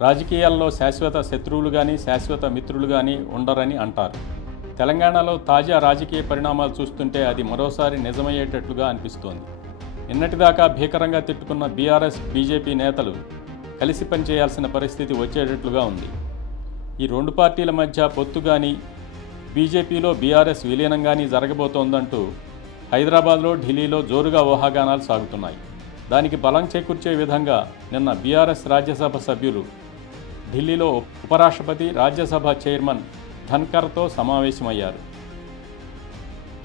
రాజకీయాల్లో శాశ్వత శత్రువులు కానీ శాశ్వత మిత్రులు కానీ ఉండరని అంటారు. తెలంగాణలో తాజా రాజకీయ పరిణామాలు చూస్తుంటే అది మరోసారి నిజమయ్యేటట్లుగా అనిపిస్తోంది. నిన్నటిదాకా భీకరంగా తిట్టుకున్న బీఆర్ఎస్ బీజేపీ నేతలు కలిసి పనిచేయాల్సిన పరిస్థితి వచ్చేటట్లుగా ఉంది. ఈ రెండు పార్టీల మధ్య పొత్తు కానీ బీజేపీలో బీఆర్ఎస్ విలీనం కానీ జరగబోతోందంటూ హైదరాబాద్లో ఢిల్లీలో జోరుగా ఊహాగానాలు సాగుతున్నాయి. దానికి బలం చేకూర్చే విధంగా నిన్న బీఆర్ఎస్ రాజ్యసభ సభ్యులు ఢిల్లీలో ఉపరాష్ట్రపతి రాజ్యసభ చైర్మన్ ధన్కర్తో సమావేశమయ్యారు.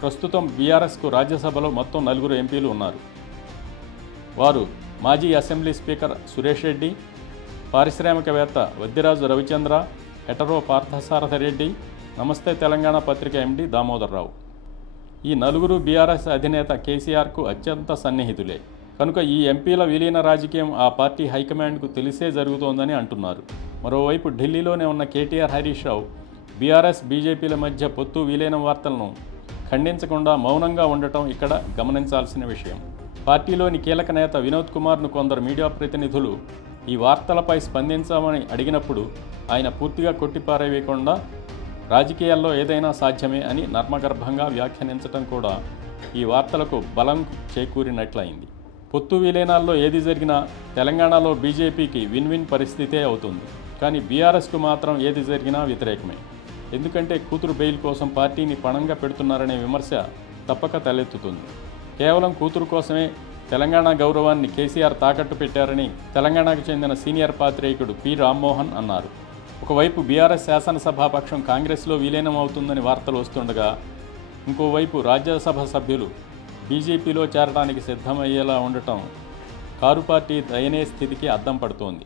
ప్రస్తుతం బీఆర్ఎస్కు రాజ్యసభలో మొత్తం 4 ఎంపీలు ఉన్నారు. వారు మాజీ అసెంబ్లీ స్పీకర్ సురేష్ రెడ్డి, పారిశ్రామికవేత్త వద్దిరాజు రవిచంద్ర, హెటరో పార్థసారథి రెడ్డి, నమస్తే తెలంగాణ పత్రిక ఎండి దామోదర్రావు. ఈ 4 బీఆర్ఎస్ అధినేత కేసీఆర్కు అత్యంత సన్నిహితులే కనుక ఈ ఎంపీల విలీన రాజకీయం ఆ పార్టీ హైకమాండ్కు తెలిసే జరుగుతోందని అంటున్నారు. మరోవైపు ఢిల్లీలోనే ఉన్న కేటీఆర్, హరీష్ రావు బీఆర్ఎస్ బీజేపీల మధ్య పొత్తు విలీనం వార్తలను ఖండించకుండా మౌనంగా ఉండటం ఇక్కడ గమనించాల్సిన విషయం. పార్టీలోని కీలక నేత వినోద్ కుమార్ను కొందరు మీడియా ప్రతినిధులు ఈ వార్తలపై స్పందించామని అడిగినప్పుడు ఆయన పూర్తిగా కొట్టిపారేయకుండా రాజకీయాల్లో ఏదైనా సాధ్యమే అని నర్మగర్భంగా వ్యాఖ్యానించడం కూడా ఈ వార్తలకు బలం చేకూరినట్లయింది. పొత్తు విలీనాల్లో ఏది జరిగినా తెలంగాణలో బీజేపీకి విన్ విన్ పరిస్థితే అవుతుంది. కానీ బీఆర్ఎస్కు మాత్రం ఏది జరిగినా వ్యతిరేకమే. ఎందుకంటే కూతురు బెయిల్ కోసం పార్టీని పణంగా పెడుతున్నారనే విమర్శ తప్పక తలెత్తుతుంది. కేవలం కూతురు కోసమే తెలంగాణ గౌరవాన్ని కేసీఆర్ తాకట్టు పెట్టారని తెలంగాణకు చెందిన సీనియర్ పాత్రికేయుడు పి రామ్మోహన్ అన్నారు. ఒకవైపు బీఆర్ఎస్ శాసనసభాపక్షం కాంగ్రెస్లో విలీనం అవుతుందని వార్తలు వస్తుండగా ఇంకోవైపు రాజ్యసభ సభ్యులు బీజేపీలో చేరడానికి సిద్ధమయ్యేలా ఉండటం కారు పార్టీ దయనీయ స్థితికి అద్దం పడుతోంది.